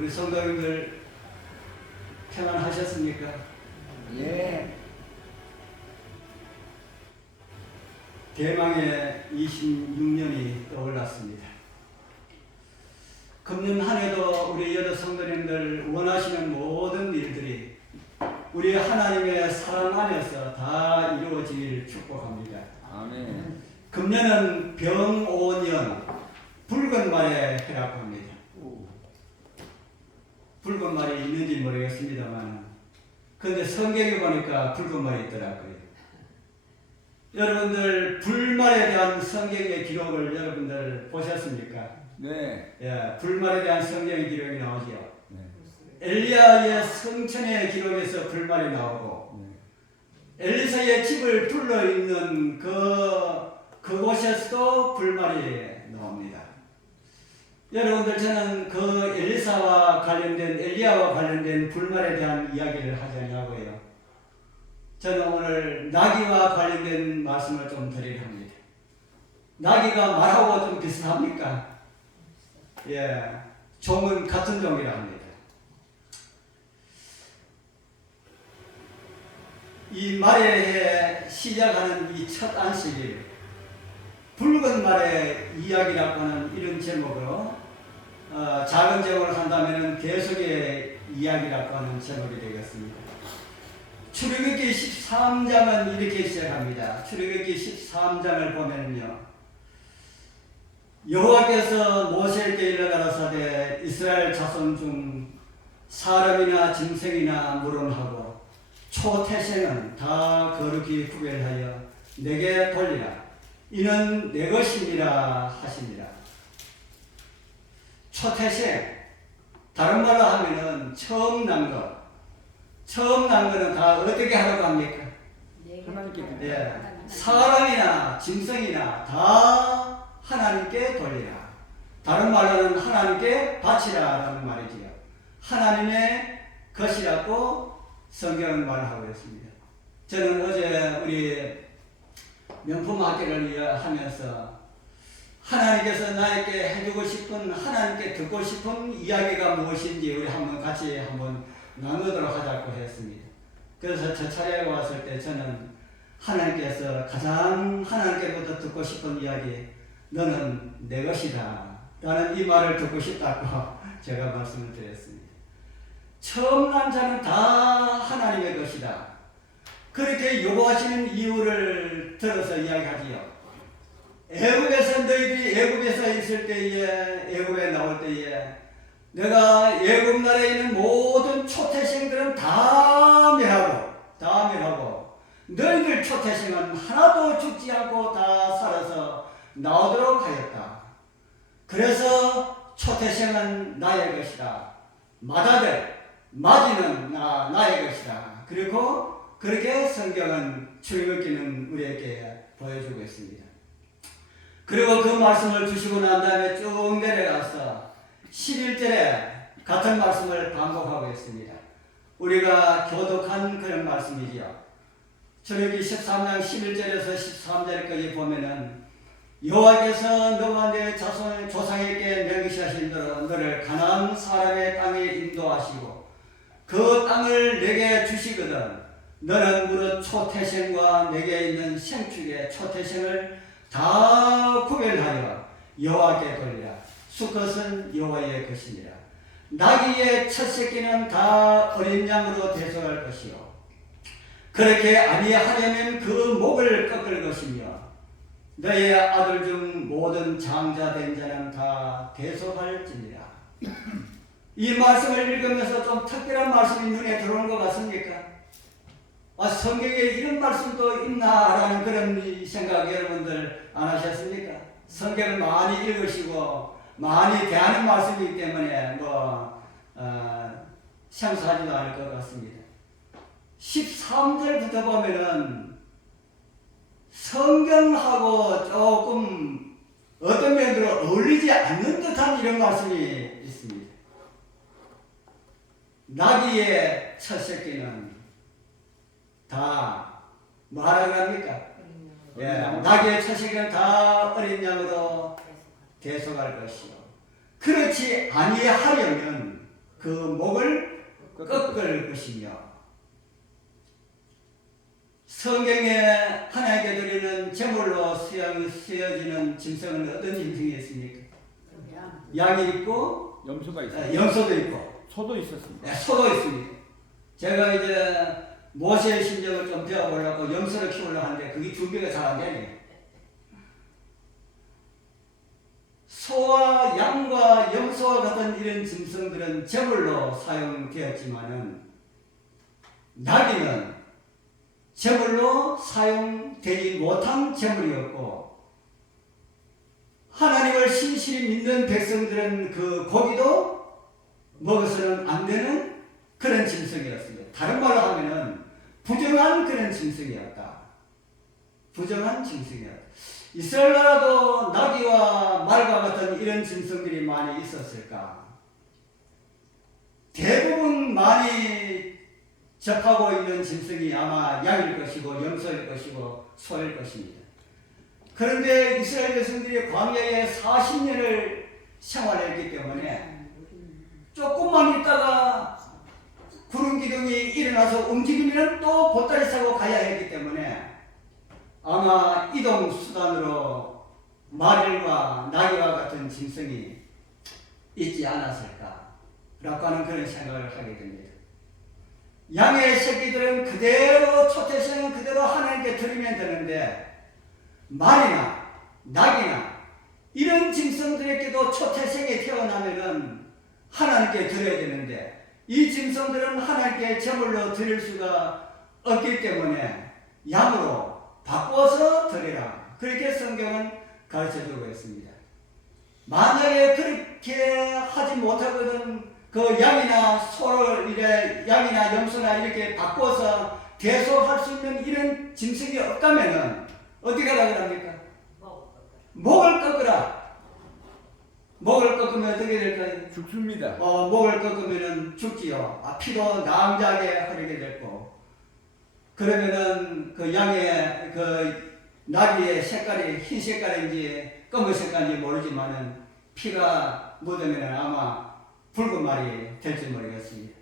우리 성도님들 평안하셨습니까? 예. 대망의 26년이 떠올랐습니다. 금년 한 해도 우리 여러 성도님들 원하시는 모든 일들이 우리 하나님의 사랑 안에서 다 이루어지기를 축복합니다. 아멘. 금년은 병오년 붉은 말에 해라고 합니다. 붉은 말이 있는지 모르겠습니다만 근데 성경에 보니까 붉은 말이 있더라고요. 여러분들 불말에 대한 성경의 기록을 여러분들 보셨습니까? 네. 예, 불말에 대한 성경의 기록이 나오죠. 네. 엘리야의 성천의 기록에서 불말이 나오고 네. 엘리사의 집을 둘러 있는 그곳에서도 불말이 나옵니다. 여러분들 저는 그 엘리야와 관련된 불말에 대한 이야기를 하자냐고요. 저는 오늘 나귀와 관련된 말씀을 좀 드리려 합니다. 나귀가 말하고 좀 비슷합니까? 예, 종은 같은 종이라 합니다. 이 말에 시작하는 이 첫 안식일, 붉은 말의 이야기라고 하는 이런 제목으로 작은 제목을 한다면 계속의 이야기라고 하는 제목이 되겠습니다. 출애굽기 13장은 이렇게 시작합니다. 출애굽기 13장을 보면요, 여호와께서 모세에게 일러 가라사대 이스라엘 자손 중 사람이나 짐승이나 물론하고 초태생은 다 거룩히 구별하여 내게 돌리라. 이는 내 것이니라 하시니라. 초태생, 다른 말로 하면은 처음 난 것. 처음 난 거는 다 어떻게 하라고 합니까? 하나님께 예, 사람이나 짐승이나 다 하나님께 돌리라. 다른 말로는 하나님께 바치라라는 말이지요. 하나님의 것이라고 성경은 말하고 있습니다. 저는 어제 우리 명품학교를 하면서 하나님께서 나에게 해주고 싶은, 하나님께 듣고 싶은 이야기가 무엇인지 우리 같이 나누도록 하자고 했습니다. 그래서 저 차례에 왔을 때 저는 하나님께서 가장 하나님께부터 듣고 싶은 이야기, 너는 내 것이다 라는 이 말을 듣고 싶다고 제가 말씀을 드렸습니다. 처음 난 자는 다 하나님의 것이다. 그렇게 요구하시는 이유를 들어서 이야기하지요. 애굽에서 너희들이 애굽에서 있을 때에, 애굽에 나올 때에 내가 애굽 나라에 있는 모든 초태생들은 다 멸하고 너희들 초태생은 하나도 죽지 않고 다 살아서 나오도록 하였다. 그래서 초태생은 나의 것이다. 마지는 나의 것이다. 그리고 그렇게 성경은 출애굽기는 우리에게 보여주고 있습니다. 그리고 그 말씀을 주시고 난 다음에 쭉 내려가서 11절에 같은 말씀을 반복하고 있습니다. 우리가 교독한 그런 말씀이지요. 출애굽기 13장 11절에서 13절까지 보면은 여호와께서 너와 내 조상에게 명시하신 대로 너를 가나안 사람의 땅에 인도하시고 그 땅을 내게 주시거든 너는 무릇 초태생과 내게 있는 생축의 초태생을 다 구별하여 여호와께 돌리라. 수컷은 여호와의 것이니라. 나귀의 첫 새끼는 다 어린 양으로 대속할 것이요 그렇게 아니하려면 그 목을 꺾을 것이며 너의 아들 중 모든 장자된 자는 다 대속할지니라. 이 말씀을 읽으면서 좀 특별한 말씀이 눈에 들어오는 것 같습니까? 성경에 이런 말씀도 있나라는 그런 생각 여러분들 안 하셨습니까? 성경을 많이 읽으시고 많이 대하는 말씀이기 때문에 생소하지도 않을 것 같습니다. 13절부터 보면은 성경하고 조금 어떤 면으로 어울리지 않는 듯한 이런 말씀이 있습니다. 나귀의 첫 새끼는 다 뭐하라고 합니까? 예, 나귀의 첫 새끼는 다 어린 양으로 대속할 것이요 그렇지 아니하려면 그 목을 꺾을 것이며 성경에 하나님께 드리는 제물로 쓰여지는 짐승은 어떤 짐승이 있습니까? 양이 있고 염소가 있어요. 염소도 있고 소도 있었습니다. 소도 있습니다. 제가 이제 모세의 신경을 좀 배워보려고 염소를 키우려고 하는데 그게 준비가 잘 안 되네요. 소와 양과 염소와 같은 이런 짐승들은 제물로 사용되었지만은 나귀는 제물로 사용되지 못한 제물이었고 하나님을 신실히 믿는 백성들은 그 고기도 먹어서는 안 되는 그런 짐승이었습니다. 다른 말로 하면은 부정한 그런 짐승이었다. 부정한 짐승이었다. 이스라엘 나라도 나귀와 말과 같은 이런 짐승들이 많이 있었을까? 대부분 많이 접하고 있는 짐승이 아마 양일 것이고 염소일 것이고 소일 것입니다. 그런데 이스라엘 백성들이 광야에 40년을 생활했기 때문에 조금만 있다가 구름 기둥이 일어나서 움직이면 또 보따리 싸고 가야 했기 때문에 아마 이동 수단으로 말과 나귀와 같은 짐승이 있지 않았을까 라고 하는 그런 생각을 하게 됩니다. 양의 새끼들은 그대로 초태생은 그대로 하나님께 드리면 되는데 말이나 나귀나 이런 짐승들에게도 초태생이 태어나면은 하나님께 드려야 되는데 이 짐승들은 하나님께 제물로 드릴 수가 없기 때문에 양으로 바꿔서 드리라. 그렇게 성경은 가르쳐주고 있습니다. 만약에 그렇게 하지 못하거든 그 양이나 소를 양이나 염소나 이렇게 바꿔서 대속할 수 있는 이런 짐승이 없다면은 어떻게 하라고 합니까? 목을 꺾으라. 목을 꺾으면 어떻게 될까요? 죽습니다. 목을 꺾으면 죽지요. 피도 낭자하게 흐르게 됐고 그러면은 그 양의 그 나귀의 색깔이 흰 색깔인지 검은 색깔인지 모르지만은 피가 묻으면 아마 붉은 말이 될지 모르겠습니다.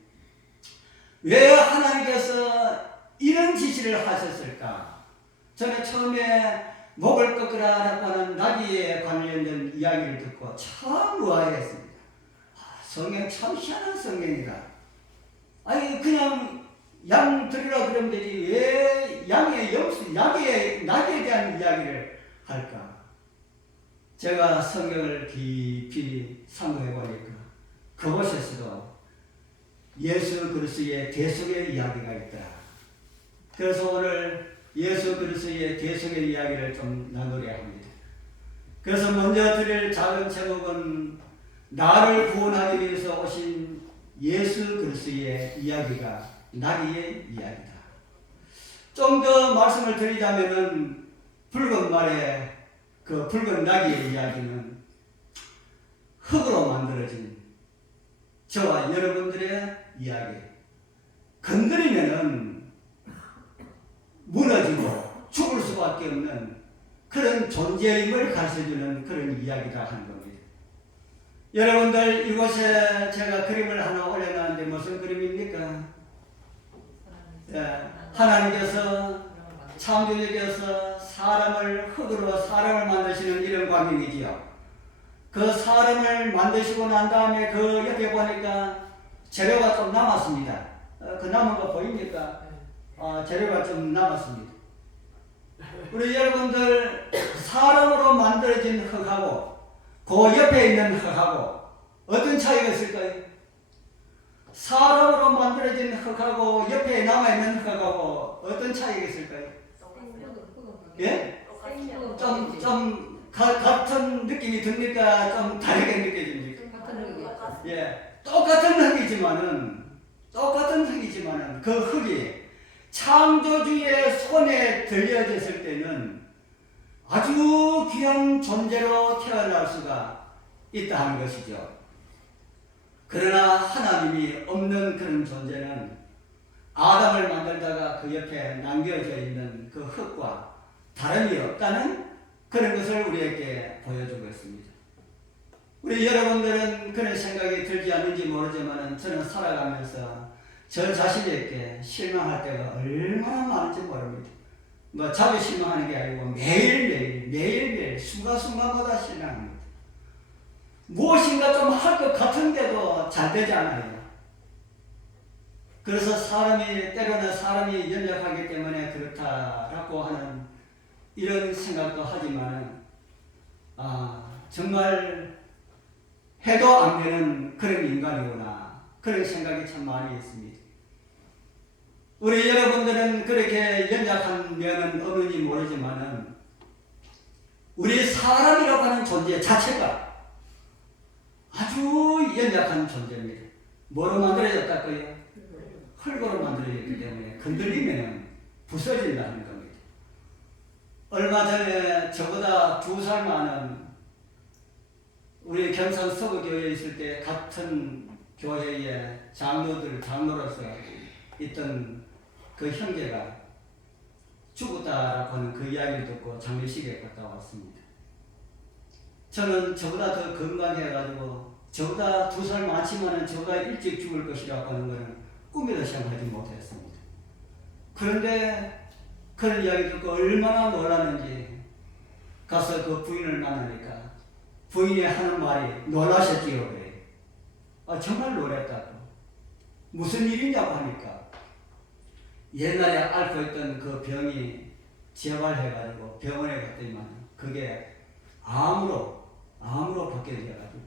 왜 하나님께서 이런 지시를 하셨을까? 저는 처음에 목을 꺾으라라고 하는 나귀에 관련된 이야기를 듣고 참 의아했습니다. 성경 참 희한한 성경이다. 아니 그냥 양 드리라 그러면 되지 왜 양의 염소, 나귀에 대한 이야기를 할까? 제가 성경을 깊이 상고해 보니까 그곳에서도 예수 그리스도의 대속의 이야기가 있더라. 그래서 오늘 예수 그리스도의 대속의 이야기를 좀 나누려 합니다. 그래서 먼저 드릴 작은 제목은 나를 구원하기 위해서 오신 예수 그리스도의 이야기가 나귀의 이야기다. 좀 더 말씀을 드리자면은 붉은 말의 그 붉은 나귀의 이야기는 흙으로 만들어진 저와 여러분들의 이야기. 건드리면은 무너지고 죽을 수밖에 없는 그런 존재임을 가르쳐주는 그런 이야기다 하는 겁니다. 여러분들 이곳에 제가 그림을 하나 올려놨는데 무슨 그림입니까? 하나님께서 창조주께서 사람을 흙으로 사람을 만드시는 이런 광경이지요. 그 사람을 만드시고 난 다음에 그 옆에 보니까 재료가 좀 남았습니다. 그 남은 거 보입니까? 재료가 좀 남았습니다. 우리 여러분들 사람으로 만들어진 흙하고 그 옆에 있는 흙하고 어떤 차이가 있을까요? 사람으로 만들어진 흙하고 옆에 남아있는 흙하고 어떤 차이가 있을까요? 예? 같은 느낌이 듭니까? 좀 다르게 느껴집니까? 예, 똑같은 흙이지만은 그 흙이 창조주의 손에 들려졌을 때는 아주 귀한 존재로 태어날 수가 있다 하는 것이죠. 그러나 하나님이 없는 그런 존재는 아담을 만들다가 그 옆에 남겨져 있는 그 흙과 다름이 없다는 그런 것을 우리에게 보여주고 있습니다. 우리 여러분들은 그런 생각이 들지 않는지 모르지만 저는 살아가면서 저 자신에게 실망할 때가 얼마나 많은지 모릅니다. 뭐 자주 실망하는 게 아니고 매일매일 순간순간마다 실망합니다. 무엇인가 좀 할 것 같은데도 잘 되지 않아요. 그래서 때로는 사람이 연약하기 때문에 그렇다라고 하는 이런 생각도 하지만 정말 해도 안 되는 그런 인간이구나 그런 생각이 참 많이 있습니다. 우리 여러분들은 그렇게 연약한 면은 없는지 모르지만은 우리 사람이라고 하는 존재 자체가 아주 연약한 존재입니다. 뭐로 만들어졌다고요? 흙으로 만들어졌기 때문에 건들리면 부서진다는 겁니다. 얼마 전에 저보다 2살 많은 우리 경산 서구교회에 있을 때 같은 교회의 장로로서 있던 그 형제가 죽었다라고 하는 그 이야기를 듣고 장례식에 갔다 왔습니다. 저는 저보다 더 건강해가지고 저보다 2살 많지만은 저보다 일찍 죽을 것이라고 하는 것은 꿈에도 생각하지 못했습니다. 그런데 그런 이야기 듣고 얼마나 놀랐는지 가서 그 부인을 만나니까 부인이 하는 말이 놀라셨지요. 그래. 정말 놀랐다고. 무슨 일이냐고 하니까 옛날에 앓고 있던 그 병이 재발해가지고 병원에 갔더니만 그게 암으로 벗겨져가지고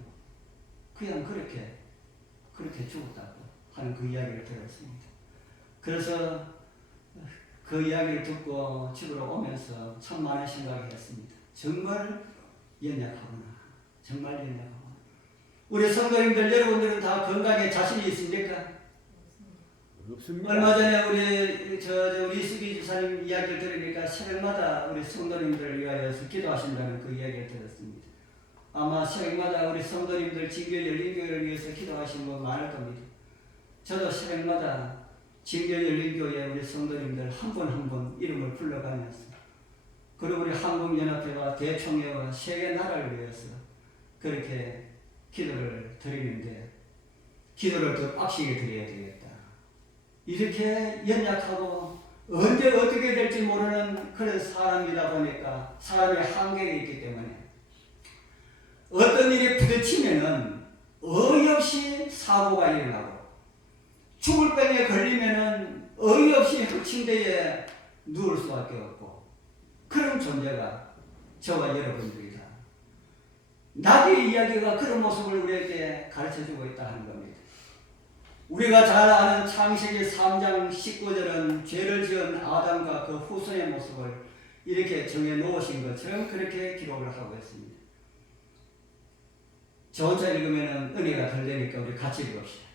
그냥 그렇게 죽었다고 하는 그 이야기를 들었습니다. 그래서 그 이야기를 듣고 집으로 오면서 참 많은 생각을 했습니다. 정말 연약하구나. 정말 연약하구나. 우리 성도님들 여러분들은 다 건강에 자신이 있습니까? 없습니다. 얼마 전에 우리 수기 주사님 이야기를 들으니까 새벽마다 우리 성도님들을 위하여서 기도하신다는 그 이야기를 들었습니다. 아마 새벽마다 우리 성도님들 진교 열린교회를 위해서 기도하시는 분 많을 겁니다. 저도 새벽마다 진교 열린교회 우리 성도님들 한 분 한 분 이름을 불러가면서 그리고 우리 한국연합회와 대총회와 세계 나라를 위해서 그렇게 기도를 드리는데 기도를 더 빡시게 드려야 되겠다. 이렇게 연약하고 언제 어떻게 될지 모르는 그런 사람이다 보니까 사람의 한계가 있기 때문에 어떤 일이 부딪히면은 어이없이 사고가 일어나고 죽을 병에 걸리면은 어이없이 흑침대에 누울 수밖에 없고 그런 존재가 저와 여러분들이다. 나비의 이야기가 그런 모습을 우리에게 가르쳐주고 있다 하는 겁니다. 우리가 잘 아는 창세기 3장 19절은 죄를 지은 아담과 그 후손의 모습을 이렇게 정해 놓으신 것처럼 그렇게 기록을 하고 있습니다. 저 혼자 읽으면 은혜가 덜 되니까 우리 같이 읽읍시다.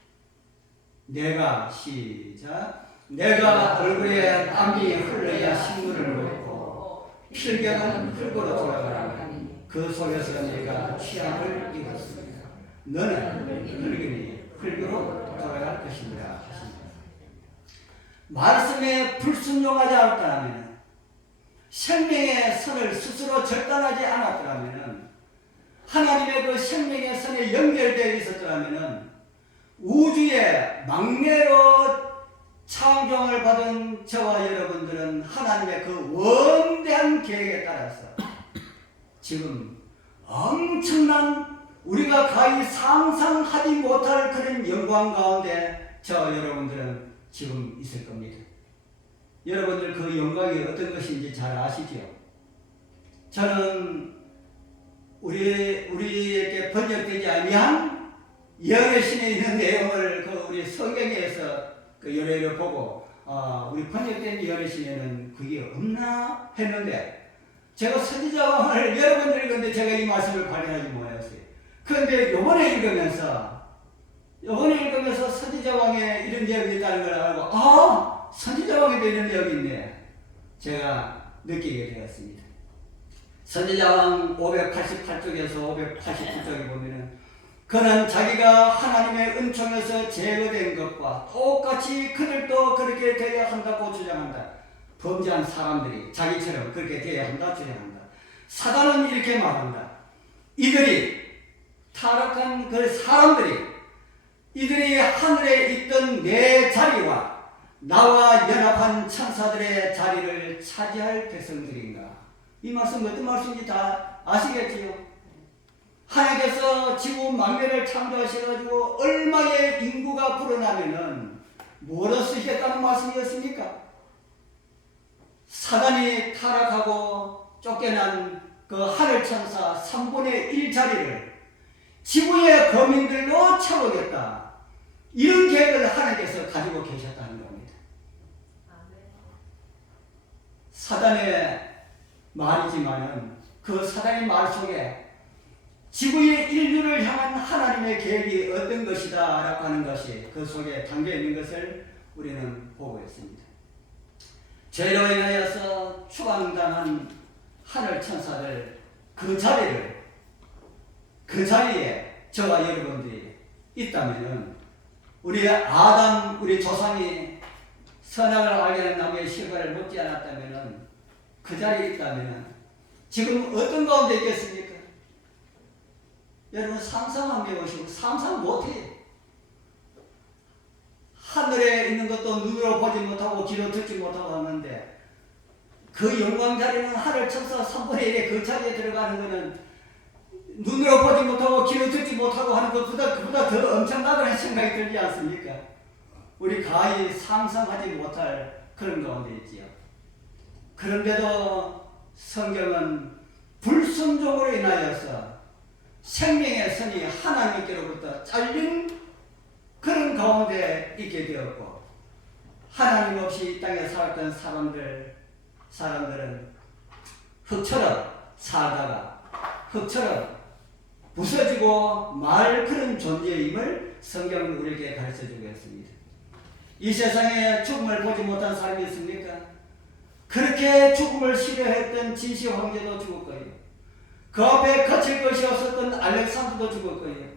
내가 얼굴에 땀이 흘러야 식물을 먹고 필경은 흙으로 돌아가니 그 속에서 내가 취함을 입었습니다. 너는 늙으니 흙으로 돌아갈 것입니다. 말씀에 불순종하지 않았다면 생명의 선을 스스로 절단하지 않았더라면 하나님의 그 생명의 선에 연결되어 있었더라면 우주의 막내로 창조를 받은 저와 여러분들은 하나님의 그 원대한 계획에 따라서 지금 엄청난 우리가 가히 상상하지 못할 그런 영광 가운데 저와 여러분들은 지금 있을 겁니다. 여러분들 그 영광이 어떤 것인지 잘 아시죠? 저는 우리에게 번역되지 아니한 예언의 있는 내용을 우리 성경에서 여러 보고 우리 번역된 예언의 신에는 그게 없나 했는데 제가 선지자왕을 여러분들 읽었는데 제가 이 말씀을 발견하지 못했어요. 그런데 요번에 읽으면서 선지자왕에 이런 내용이 있다는 걸 알고 선지자왕에도 이런 내용이 있네 제가 느끼게 되었습니다. 선지자왕 588쪽에서 589쪽에 보면은 그는 자기가 하나님의 은총에서 제거된 것과 똑같이 그들도 그렇게 되어야 한다고 주장한다. 범죄한 사람들이 자기처럼 그렇게 되어야 한다 주장한다. 사단은 이렇게 말한다. 이들이 타락한 그 사람들이 이들이 하늘에 있던 내 자리와 나와 연합한 천사들의 자리를 차지할 백성들인가? 이 말씀 어떤 말씀인지 다 아시겠지요? 하나님께서 지구 만면을 창조하셔가지고 얼마의 인구가 불어나면은 뭐로 쓰시겠다는 말씀이었습니까? 사단이 타락하고 쫓겨난 그 하늘천사 3분의 1 자리를 지구의 거민들로 채우겠다. 이런 계획을 하나님께서 가지고 계셨다는 겁니다. 사단의 말이지만은 그 사단의 말 속에 지구의 인류를 향한 하나님의 계획이 어떤 것이다 라고 하는 것이 그 속에 담겨 있는 것을 우리는 보고 있습니다. 죄로 인하여서 추방당한 하늘 천사들 그 자리에 저와 여러분들이 있다면은 우리 아담 우리 조상이 선악을 알게 하는 나무의 실과를 먹지 않았다면은 그 자리에 있다면은 지금 어떤 가운데 있겠습니까? 여러분 상상 한번 해보시고 상상 못해요. 하늘에 있는 것도 눈으로 보지 못하고 귀로 듣지 못하고 하는데 그 영광 자리는 하늘 천사 3분의 1의 그 자리에 들어가는 것은 눈으로 보지 못하고 귀로 듣지 못하고 하는 것보다 더 엄청나다는 생각이 들지 않습니까? 우리 가히 상상하지 못할 그런 가운데 있지요. 그런데도 성경은 불순종으로 인하여서 생명의 선이 하나님께로부터 잘린 그런 가운데 있게 되었고 하나님 없이 이 땅에 살았던 사람들은 흙처럼 살다가 흙처럼 부서지고 말 그런 존재임을 성경은 우리에게 가르쳐주고 있습니다. 이 세상에 죽음을 보지 못한 사람이 있습니까? 그렇게 죽음을 싫어했던 진시 황제도 죽을 거예요. 그 앞에 거칠 것이 없었던 알렉산더도 죽을 거예요.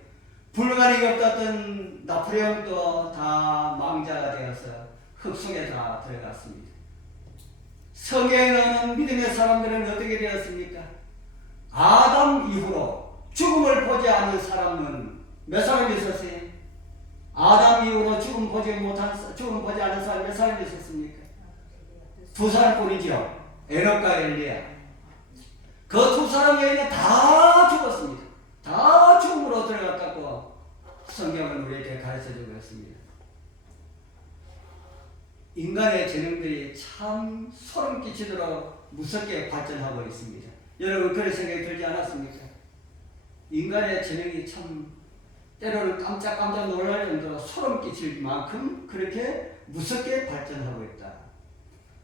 불가능이 없었던 나폴레옹도 다 망자가 되어서 흙 속에 다 들어갔습니다. 성경에 나오는 믿음의 사람들은 어떻게 되었습니까? 아담 이후로 죽음을 보지 않은 사람은 몇 사람이 있었어요? 아담 이후로 죽음 보지 않은 사람 몇 사람이 있었습니까? 2사람뿐이죠. 에녹과 엘리야. 그 2사람 외에는 다 죽었습니다. 다 죽음으로 들어갔다고 성경은 우리에게 가르쳐주고 있습니다. 인간의 재능들이 참 소름 끼치도록 무섭게 발전하고 있습니다. 여러분 그런 생각이 들지 않았습니까? 인간의 재능이 참 때로는 깜짝깜짝 놀랄 정도로 소름 끼칠 만큼 그렇게 무섭게 발전하고 있다.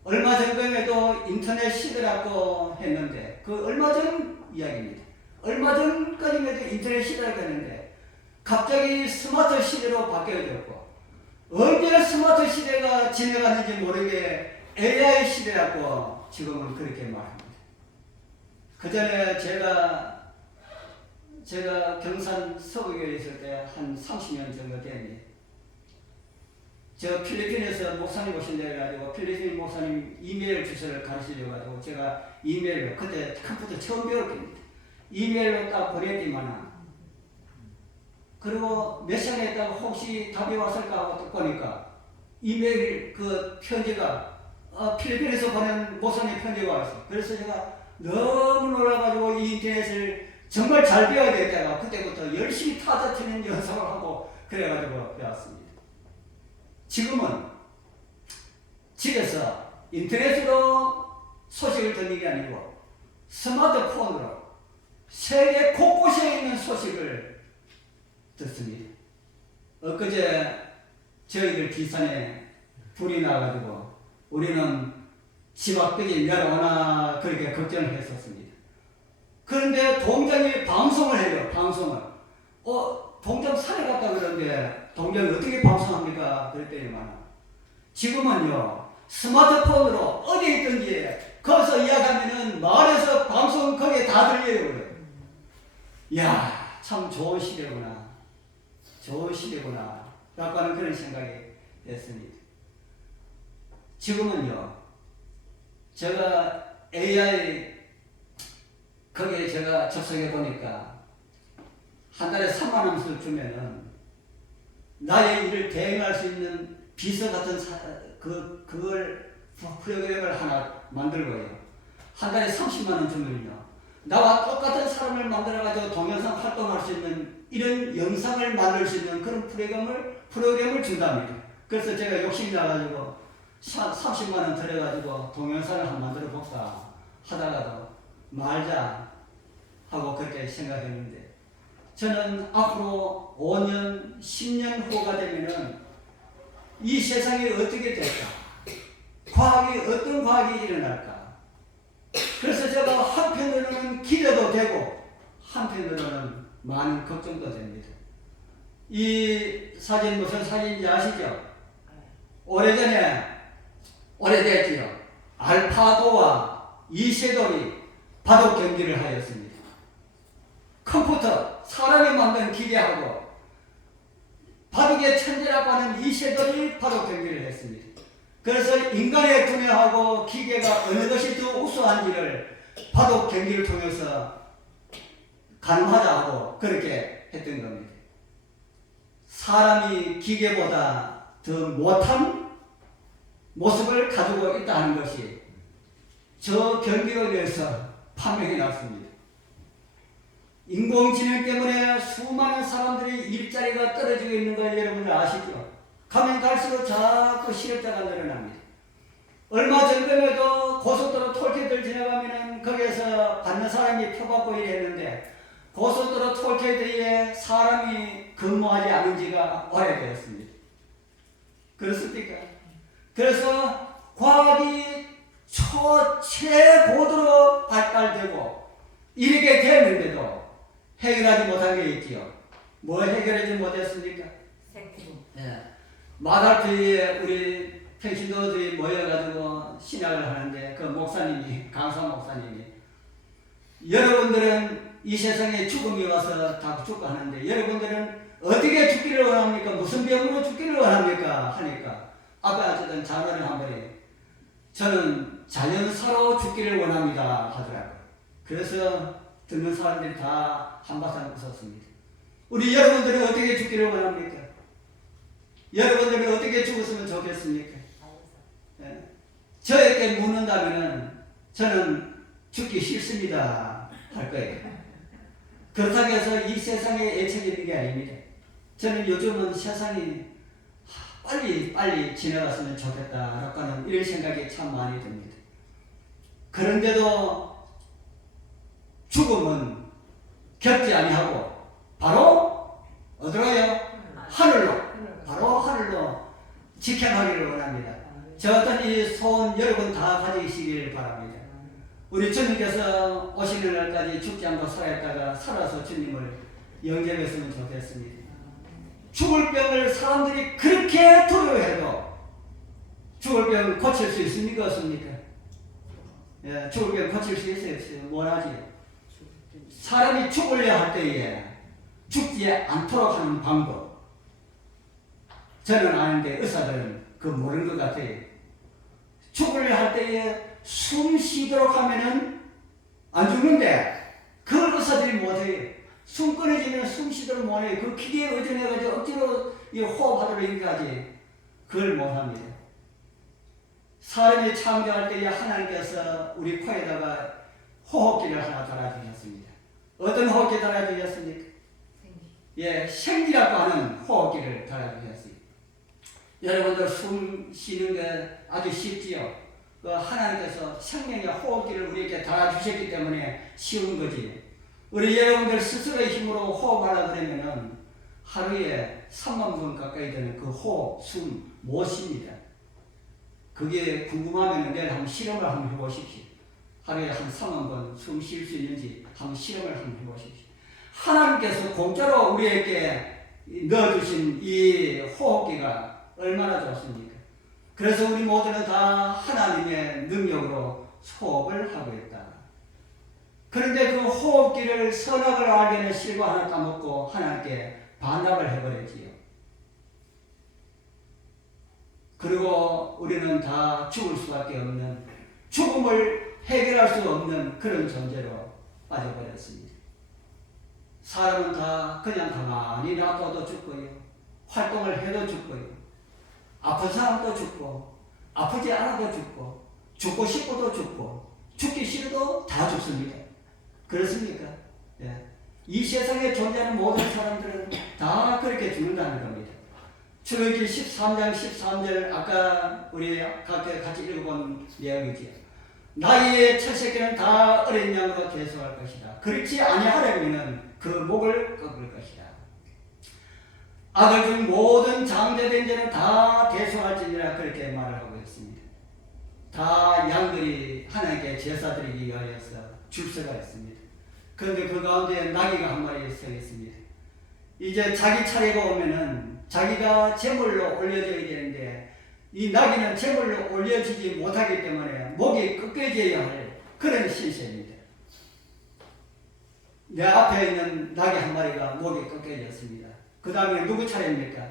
얼마 전에도 인터넷 시대라고 했는데 그 얼마 전 이야기입니다. 얼마 전까지만 해도 인터넷 시대라고 했는데 갑자기 스마트 시대로 바뀌어졌고 언제 스마트 시대가 지나가는지 모르게 AI 시대라고 지금은 그렇게 말합니다. 그 전에 제가 경산 서부교회에 있을 때 한 30년 정도 됩니다. 저 필리핀에서 목사님 오신다 해가지고 필리핀 목사님 이메일 주소를 가르치려가지고 제가 이메일로 그때 컴퓨터 처음 배웠습니다. 이메일로 딱 보냈지만 그리고 몇 시간에 있다가 혹시 답이 왔을까 하고 딱 보니까 이메일 그 편지가 필리핀에서 보낸 목사님 편지가 왔어요. 그래서 제가 너무 놀라가지고 이 인터넷을 정말 잘 배워야 되다가 그때부터 열심히 타자 치는 연습을 하고 그래가지고 배웠습니다. 지금은 집에서 인터넷으로 소식을 듣는 게 아니고 스마트폰으로 세계 곳곳에 있는 소식을 듣습니다. 엊그제 저희들 기산에 불이 나가지고 우리는 집 앞까지 내려오나 그렇게 걱정을 했었습니다. 그런데 동장이 방송을 해요. 방송을. 동장 산에 갔다 그러는데 동장이 어떻게 방송합니까? 그랬더니만 지금은요 스마트폰으로 어디에 있든지 거기서 이야기하면은 마을에서 방송 거기에 다 들려요. 이야 참 좋은 시대구나. 좋은 시대구나. 라고 하는 그런 생각이 됐습니다. 지금은요 제가 AI 거기에 제가 접속해 보니까 한 달에 3만 원씩 주면은 나의 일을 대행할 수 있는 비서 같은 그걸 프로그램을 하나 만들고요. 한 달에 30만 원 주면요. 나와 똑같은 사람을 만들어가지고 동영상 활동할 수 있는 이런 영상을 만들 수 있는 그런 프로그램을 준답니다. 그래서 제가 욕심이 나가지고 30만 원 들여가지고 동영상을 한번 만들어 볼까 하다가도 말자 하고 그렇게 생각했는데 저는 앞으로 5년, 10년 후가 되면은 이 세상이 어떻게 될까? 어떤 과학이 일어날까? 그래서 제가 한편으로는 기대도 되고 한편으로는 많은 걱정도 됩니다. 이 사진 무슨 사진인지 아시죠? 오래됐지요. 알파고와 이세돌이 바둑 경기를 하였습니다. 컴퓨터, 사람이 만든 기계하고 바둑의 천재라고 하는 이세돌이 바둑 경기를 했습니다. 그래서 인간의 두뇌하고 기계가 어느 것이 더 우수한지를 바둑 경기를 통해서 가늠하자 하고 그렇게 했던 겁니다. 사람이 기계보다 더 못한 모습을 가지고 있다는 것이 저 경기로 인해서 판명이 났습니다. 인공지능 때문에 수많은 사람들의 일자리가 떨어지고 있는 걸 여러분들 아시죠? 가면 갈수록 자꾸 실업자가 늘어납니다. 얼마 전에도 고속도로 톨게이트를 지나가면은 거기에서 받는 사람이 표받고 이랬는데 고속도로 톨게이트에 사람이 근무하지 않은 지가 오래되었습니다. 그렇습니까? 그래서 과학이 최고도로 발달되고 이렇게 됐는데도 해결하지 못한 게 있지요. 뭐 해결하지 못했습니까? 예. 마달트에 우리 평신도들이 모여가지고 신학을 하는데 그 목사님이, 강사 목사님이 여러분들은 이 세상에 죽음이 와서 다 죽고 하는데 여러분들은 어떻게 죽기를 원합니까? 무슨 병으로 죽기를 원합니까? 하니까 아까 어쨌든 자문을 한 번에 저는 자연사로 죽기를 원합니다 하더라고요. 그래서 듣는 사람들이 다 한바탕 웃었습니다. 우리 여러분들은 어떻게 죽기를 원합니까? 여러분들은 어떻게 죽었으면 좋겠습니까? 예. 저에게 묻는다면 저는 죽기 싫습니다 할 거예요. 그렇다고 해서 이 세상에 애착이 게 아닙니다. 저는 요즘은 세상이 빨리 지나갔으면 좋겠다라고 하는 이런 생각이 참 많이 듭니다. 그런데도 죽음은 겪지 아니하고 바로 어디로요? 하늘로. 바로 하늘로 직행하기를 원합니다. 저 어떤 이 소원 여러분 다 가지시길 바랍니다. 우리 주님께서 오시는 날까지 죽지 않고 살아있다가 살아서 주님을 영접했으면 좋겠습니다. 죽을 병을 사람들이 그렇게 두려워해도 죽을 병 고칠 수 있습니까? 없습니까? 예, 죽을 병 고칠 수 있어요? 없어요? 원하지. 사람이 죽으려 할 때에 죽지 않도록 하는 방법 저는 아는데 의사들은 그 모르는 것 같아요. 죽으려 할 때에 숨 쉬도록 하면은 안 죽는데 그걸 의사들이 못해요. 숨 끊어지면 숨 쉬도록 못해요. 그 기계에 의존해가지고 억지로 호흡하도록 이렇게 하지. 그걸 못합니다. 사람이 창조할 때에 하나님께서 우리 코에다가 호흡기를 하나 달아주셨습니다. 어떤 호흡기 달아주셨습니까? 예, 생기라고 하는 호흡기를 달아주셨습니다. 여러분들 숨 쉬는 게 아주 쉽지요. 그 하나님께서 생명의 호흡기를 우리에게 달아주셨기 때문에 쉬운 거지. 우리 여러분들 스스로의 힘으로 호흡하려 그러면은 하루에 3만 번 가까이 되는 그 호흡, 숨 못 쉽니다. 그게 궁금하면 내일 한번 실험을 한번 해보십시오. 하루에 한 3만 번 숨 쉴 수 있는지 한번 실험을 한번 해보십시오. 하나님께서 공짜로 우리에게 넣어주신 이 호흡기가 얼마나 좋습니까? 그래서 우리 모두는 다 하나님의 능력으로 호흡을 하고 있다. 그런데 그 호흡기를 선악을 알게는 실과 하나 까먹고 하나님께 반납을 해버렸지요. 그리고 우리는 다 죽을 수밖에 없는, 죽음을 해결할 수 없는 그런 존재로 빠져버렸습니다. 사람은 다 그냥 가만히 놔둬도 죽고요. 활동을 해도 죽고요. 아픈 사람도 죽고, 아프지 않아도 죽고, 죽고 싶어도 죽고, 죽기 싫어도 다 죽습니다. 그렇습니까? 예. 이 세상에 존재하는 모든 사람들은 다 그렇게 죽는다는 겁니다. 출애굽기 13장 13절 아까 우리 각각 같이 읽어본 내용이지요. 나이의 첫 새끼는 다 어린 양으로 계속할 것이다. 그렇지 아니하려면 그 목을 꺾을 것이다. 악을 준 모든 장대된 자는 다 계속할지니라 그렇게 말을 하고 있습니다. 다 양들이 하나님께 제사드리기 위하여서 줄서가 있습니다. 그런데 그 가운데 나귀가 한 마리 서 있습니다. 이제 자기 차례가 오면은 자기가 제물로 올려져야 되는데 이 나귀는 제물로 올려지지 못하기 때문에 목이 꺾여져야 할 그런 신세입니다. 내 앞에 있는 나귀 한 마리가 목이 꺾여졌습니다. 그 다음에 누구 차례입니까?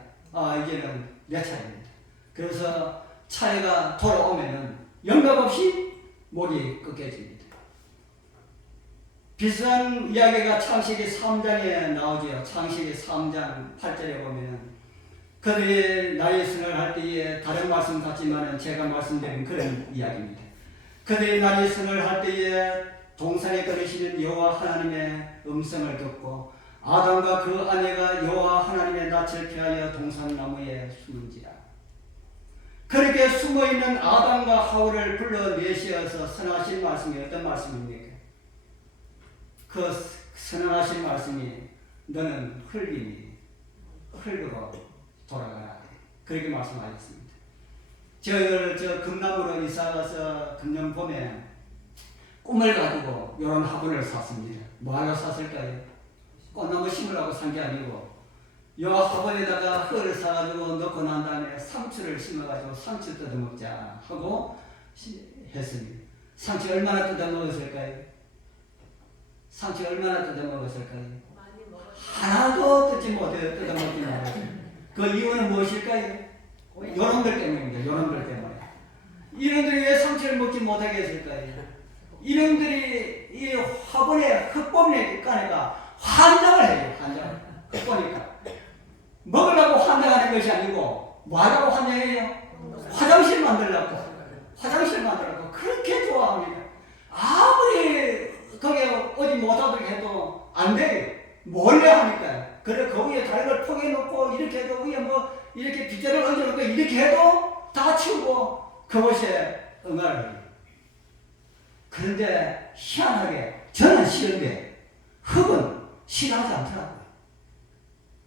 이제는 내 차례입니다. 그래서 차례가 돌아오면은 영감없이 목이 꺾여집니다. 비슷한 이야기가 창세기 3장에 나오죠. 창세기 3장 8절에 보면은 그들이 나의 선을 할 때에 다른 말씀 같지만은 제가 말씀드린 그런 이야기입니다. 그들이 나의 선을 할 때에 동산에 걸으시는 여호와 하나님의 음성을 듣고 아담과 그 아내가 여호와 하나님의 낯을 피하여 동산나무에 숨은지라. 그렇게 숨어있는 아담과 하울을 불러내시어서 선하신 말씀이 어떤 말씀입니까? 그 선언하신 말씀이 너는 흙이니 흙으로 돌아가라. 그렇게 말씀하셨습니다. 저 금남으로 이사가서 금년 봄에 꿈을 가지고 이런 화분을 샀습니다. 뭐하러 샀을까요? 꽃나무 심으라고 산 게 아니고 이 화분에다가 흙을 사가지고 넣고 난 다음에 상추를 심어가지고 상추 뜯어먹자 하고 했습니다. 상추 얼마나 뜯어먹었을까요? 상추 얼마나 뜯어먹었을까요? 하나도 뜯어먹지 못했어요. 그 이유는 무엇일까요? 요놈들 때문입니다. 요놈들 때문에. 이놈들이 왜 상추를 먹지 못하게 했을까요? 이놈들이 이 화분에 흙보미에 까니까 환장을 해요. 환장을. 흙보니까. 먹으려고 환장하는 것이 아니고 뭐하려고 환장해요? 화장실 만들려고. 화장실 만들려고. 그렇게 좋아합니다. 아무리 거기에 어디 못하도록 해도 안 돼요. 몰래 하니까요. 그래, 거기에 다른 걸 포개놓고, 이렇게 해도, 위에 뭐, 이렇게 빗자를 얹어놓고, 이렇게 해도 다 치우고, 그곳에 응아를 해요. 그런데, 희한하게, 저는 싫은데, 흙은 싫어하지 않더라고요.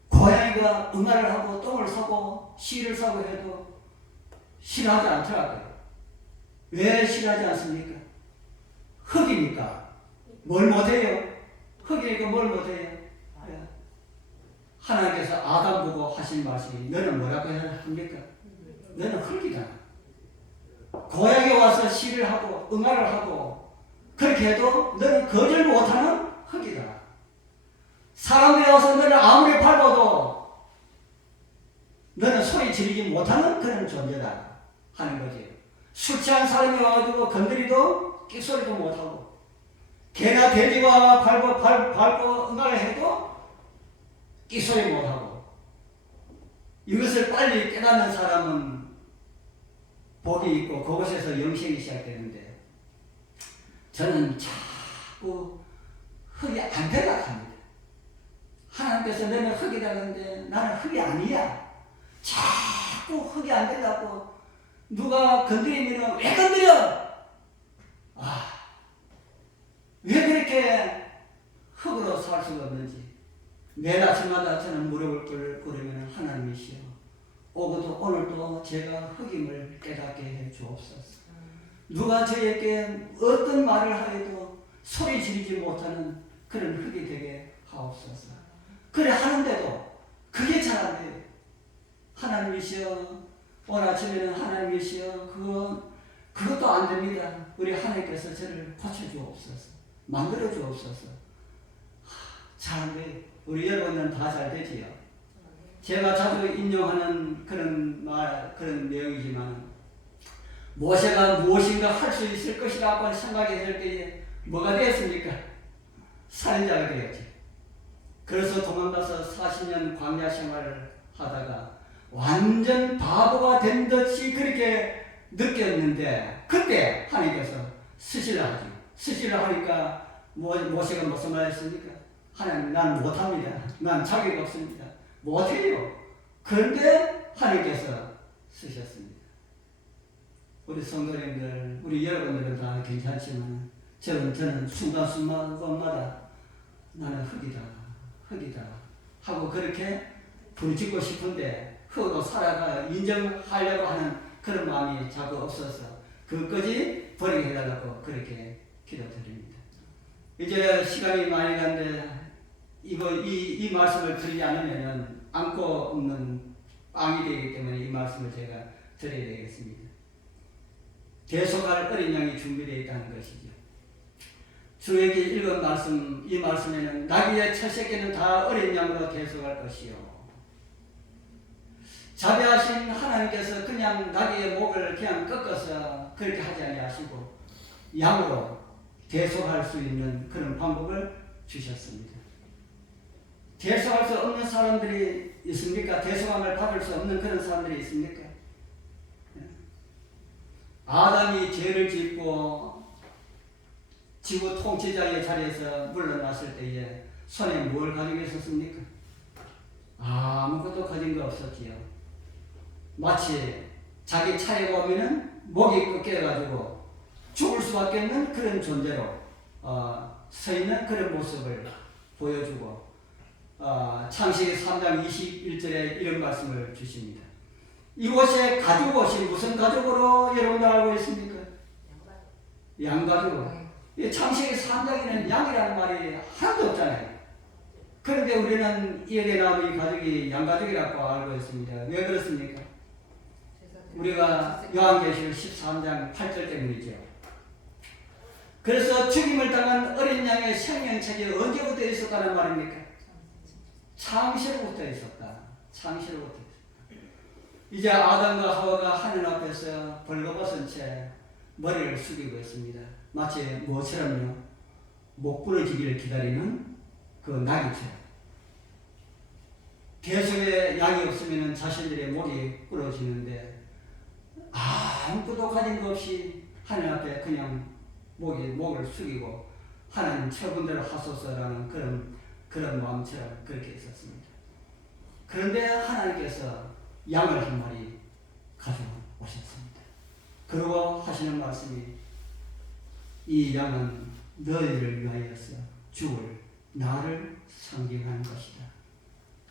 고양이가 응아를 하고, 똥을 싸고, 씨를 싸고 해도 싫어하지 않더라고요. 왜 싫어하지 않습니까? 흙이니까. 뭘 못해요? 흙이니까 뭘 못해요? 하나님께서 아담 보고 하신 말씀이 너는 뭐라고 합니까? 너는 흙이다. 고향에 와서 씨를 하고 응아를 하고 그렇게 해도 너는 거절 못하는 흙이다. 사람들이 와서 너는 아무리 밟아도 너는 소리 지르지 못하는 그런 존재다 하는 거지. 술 취한 사람이 와가지고 건드리도 끽소리도 못하고 개나 돼지가 밟고 응아를 해도 끼소리 못하고 이것을 빨리 깨닫는 사람은 복이 있고 그곳에서 영생이 시작되는데 저는 자꾸 흙이 안 되락합니다. 하나님께서 너는 흙이다 그러는데 나는 흙이 아니야. 자꾸 흙이 안 되려고 누가 건드리면 왜 건드려? 왜 그렇게 흙으로 살 수가 없는지 매일 아침마다 저는 무릎을 꿇으면 하나님이시여 오고도 오늘도 제가 흙임을 깨닫게 해 주옵소서. 누가 저에게 어떤 말을 하여도 소리 지르지 못하는 그런 흙이 되게 하옵소서. 그래 하는데도 그게 잘 안 돼요. 하나님이시여 오늘 아침에는 하나님이시여 그것도 안 됩니다. 우리 하나님께서 저를 고쳐주옵소서. 만들어 주옵소서. 잘 안 돼요. 우리 여러분은 다 잘 되지요. 제가 자주 인용하는 그런 내용이지만 모세가 무엇인가 할 수 있을 것이라고 생각했을 때에 뭐가 되었습니까? 살인자가 되었지. 그래서 도망가서 40년 광야 생활을 하다가 완전 바보가 된 듯이 그렇게 느꼈는데 그때 하나님께서 스시를 하죠. 스시를 하니까 모세가 무슨 말 했습니까? 하나님, 난 못합니다. 난 자격이 없습니다. 못해요. 그런데 하나님께서 쓰셨습니다. 우리 성도님들, 우리 여러분들은 다 괜찮지만 저는 순간순간마다 나는 흙이다 하고 그렇게 부르짖고 싶은데 흙으로 살아가 인정하려고 하는 그런 마음이 자꾸 없어서 그것까지 버리게 해달라고 그렇게 기도드립니다. 이제 시간이 많이 간데 이 말씀을 드리지 않으면 안고 없는 빵이 되기 때문에 이 말씀을 제가 드려야 되겠습니다. 대속할 어린 양이 준비되어 있다는 것이죠. 주에게 읽은 말씀, 이 말씀에는 나귀의 첫 새끼는 다 어린 양으로 대속할 것이요. 자비하신 하나님께서 그냥 나귀의 목을 그냥 꺾어서 그렇게 하지 아니하시고 양으로 대속할 수 있는 그런 방법을 주셨습니다. 대속할 수 없는 사람들이 있습니까? 대속함을 받을 수 없는 그런 사람들이 있습니까? 아담이 죄를 짓고 지구 통치자의 자리에서 물러났을 때에 손에 뭘 가지고 있었습니까? 아무것도 가진 거 없었지요. 마치 자기 차례가 오면은 목이 꺾여가지고 죽을 수밖에 없는 그런 존재로 서 있는 그런 모습을 보여주고 창세기 3장 21절에 이런 말씀을 주십니다. 이곳에 가죽옷이 무슨 가죽으로 여러분들 알고 있습니까? 양가죽으로. 창세기 3장에는 양이라는 말이 하나도 없잖아요. 그런데 우리는 여기에 나오는 이 가죽이 양가죽이라고 알고 있습니다. 왜 그렇습니까? 우리가 요한계시록 13장 8절 때문이죠. 그래서 죽임을 당한 어린 양의 생명책이 언제부터 있었다는 말입니까? 창세로부터 있었다. 창세로부터 있었다. 이제 아담과 하와가 하늘 앞에서 벌거벗은 채 머리를 숙이고 있습니다. 마치 뭐처럼요? 목 부러지기를 기다리는 그 나귀처럼. 대속의 양이 없으면 자신들의 목이 부러지는데 아무것도 가진 것 없이 하늘 앞에 그냥 목을 숙이고 하나님 처분대로 하소서라는 그런 마음처럼 그렇게 있었습니다. 그런데 하나님께서 양을 한 마리 가져오셨습니다. 그리고 하시는 말씀이 이 양은 너희를 위하여서 죽을 나를 상징하는 것이다.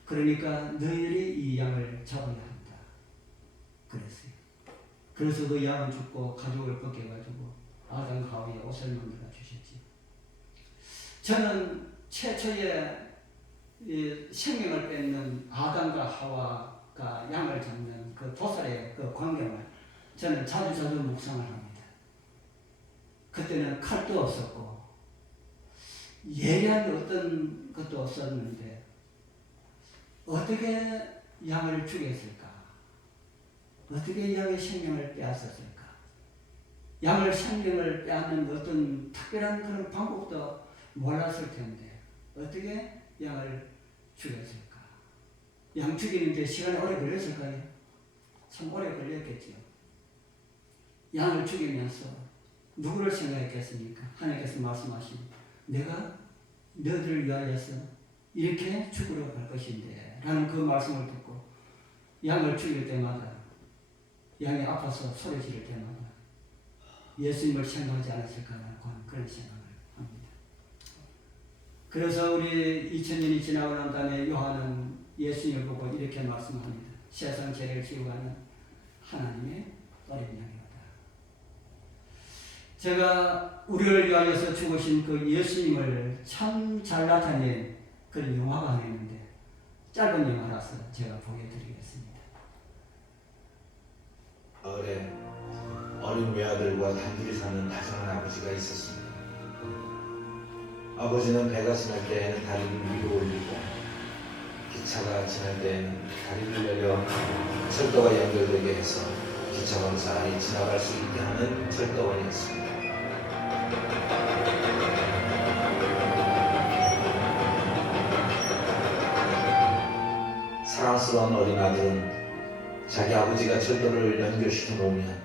그러니까 너희들이 이 양을 잡아야 한다. 그랬어요. 그래서 그 양은 죽고 가죽을 벗겨가지고 아담과 하와의 옷을 만들어 주셨지. 저는 최초의 생명을 뺏는 아담과 하와가 양을 잡는 그 도살의 그 광경을 저는 자주 묵상을 합니다. 그때는 칼도 없었고 예리한 어떤 것도 없었는데 어떻게 양을 죽였을까? 어떻게 양의 생명을 빼앗았을까? 양을 생명을 빼앗는 어떤 특별한 그런 방법도 몰랐을 텐데 어떻게 양을 죽였을까? 양 죽이는데 시간이 오래 걸렸을까요? 참 오래 걸렸겠지요. 양을 죽이면서 누구를 생각했겠습니까? 하나님께서 말씀하신 내가 너희들을 위하여서 이렇게 죽으러 갈 것인데 라는 그 말씀을 듣고 양을 죽일 때마다 양이 아파서 소리 지를 때마다 예수님을 생각하지 않았을까라는 그런 생각을 합니다. 그래서 우리 2000년이 지나고 난 다음에 요한은 예수님을 보고 이렇게 말씀합니다. 세상 죄를 지고 가는 하나님의 어린 양이다. 제가 우리를 위하여서 죽으신 그 예수님을 참 잘 나타낸 그런 영화가 하나 있는데 짧은 영화라서 제가 보여드리겠습니다. 마을에 어린 외아들과 단둘이 사는 다정한 아버지가 있었습니다. 아버지는 배가 지날 때에는 다리를 위로 올리고 기차가 지날 때에는 다리를 내려 철도가 연결되게 해서 기차가 무사히 지나갈 수 있게 하는 철도원이었습니다. 사랑스러운 어린 아들은 자기 아버지가 철도를 연결시켜 놓으면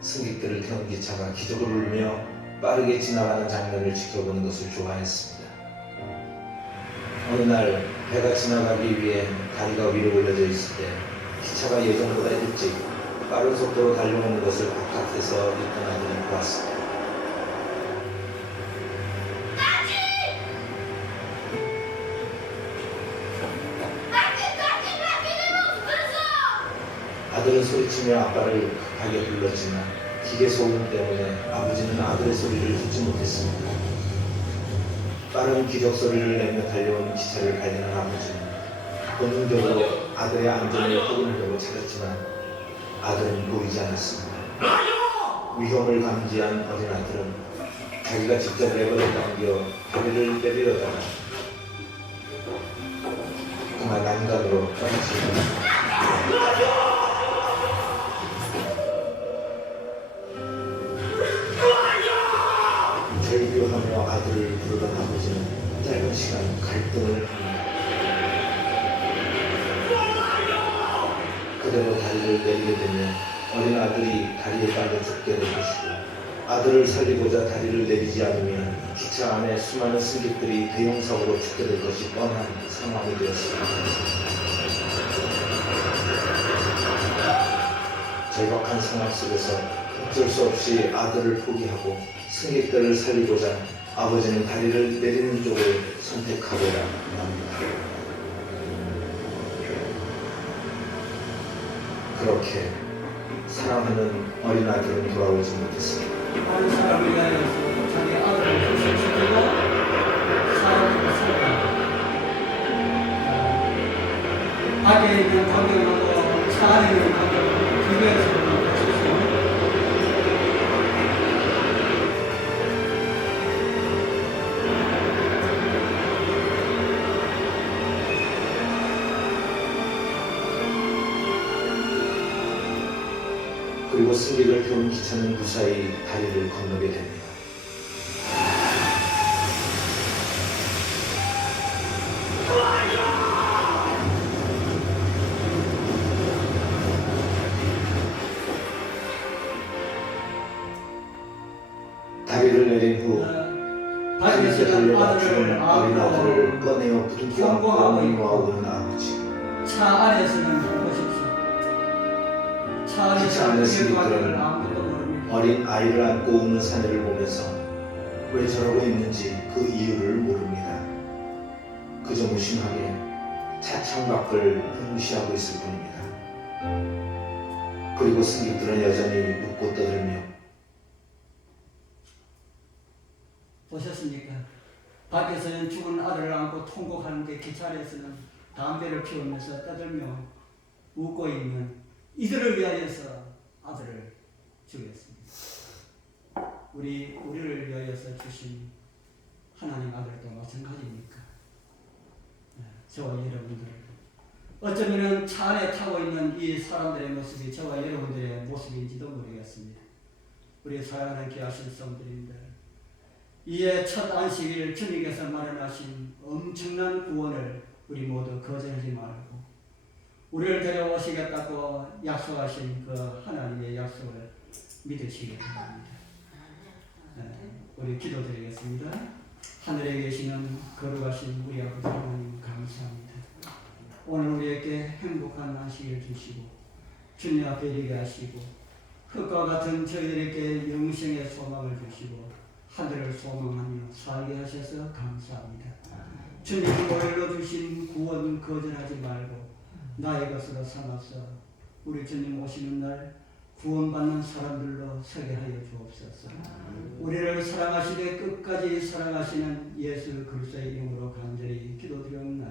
승객들을 태운 기차가 기적을 울리며 빠르게 지나가는 장면을 지켜보는 것을 좋아했습니다. 어느 날 배가 지나가기 위해 다리가 위로 올려져 있을 때 기차가 예전보다 일찍 빠른 속도로 달려오는 것을 바깥에서 있던 아들이 보았습니다. 아들은 소리치며 아빠를 급하게 불렀지만 기계 소음 때문에 아버지는 아들의 소리를 듣지 못했습니다. 빠른 기적 소리를 내며 달려온 기차를 발견한 아버지는 본능적으로 아들의 안전을 확인하려고 찾았지만 아들은 보이지 않았습니다. 위험을 감지한 어린 아들은 자기가 직접 레버를 당겨 다리를 내리려다가 그만 난간으로 떨어집니다. 절규하며 아들을 부르던 아버지는 짧은 시간 갈등을 합니다. 그대로 다리를 내리게 되면 어린 아들이 다리에 깔려 죽게 될 것이고 아들을 살리고자 다리를 내리지 않으면 기차 안에 수많은 승객들이 대형사고로 죽게 될 것이 뻔한 상황이 되었습니다. 절박한 상황 속에서 어쩔 수 없이 아들을 포기하고 승객들을 살리고자 아버지는 다리를 내리는 쪽을 선택하고야 합니다. 그렇게 사랑하는 어린 아들은 돌아오지 못했습니다. 많은 사람을 위하여서 자기 아들을 희생시키고 사람을 살아갑니다. 밖에 있는 관경하고 차 안에 있는 관경하고 비교해서 보시죠. 그리고 승객을 태운 기차는 무사히 다리를 건너게 됩니다. 다리를 내린 후 다리에서 달려가 죽은 어린 아들을 꺼내어 부둥켜 안고 놓아오는 아버지. 차 안에서는 보십시오. 차 기차 안에서 안에 승객들은 승객들은 아무것도 모릅니다. 어린 아이를 안고 웃는 사내를 보면서 왜 저러고 있는지 그 이유를 모릅니다. 그저 무심하게 차 창밖을 흠시하고 있을 뿐입니다. 그리고 승객들은 여전히 웃고 떠들며 보셨습니까? 밖에서는 죽은 아들을 안고 통곡하는데 기차 안에서는 담배를 피우면서 떠들며 웃고 있는 이들을 위하여서 아들을 주겠습니다. 우리를 위하여서 주신 하나님 아들도 마찬가지입니까? 저와 여러분들 어쩌면 차 안에 타고 있는 이 사람들의 모습이 저와 여러분들의 모습인지도 모르겠습니다. 우리 사랑하는 귀하신 성들입니다. 이에 첫 안식일 주님께서 마련하신 엄청난 구원을 우리 모두 거절하지 말고 우리를 데려오시겠다고 약속하신 그 하나님의 약속을 믿으시기 바랍니다. 우리 기도드리겠습니다. 하늘에 계시는 거룩하신 우리 아버지 하나님 감사합니다. 오늘 우리에게 행복한 안식일 주시고 주님 앞에 이르게 하시고 흙과 같은 저희들에게 영생의 소망을 주시고 하늘을 소망하며 살게 하셔서 감사합니다. 주님 오늘로 주신 구원 거절하지 말고 나의 것으로 삼아서 우리 주님 오시는 날 구원받는 사람들로 서게 하여 주옵소서. 우리를 사랑하시되 끝까지 사랑하시는 예수 그리스도의 이름으로 간절히 기도드리옵나이다.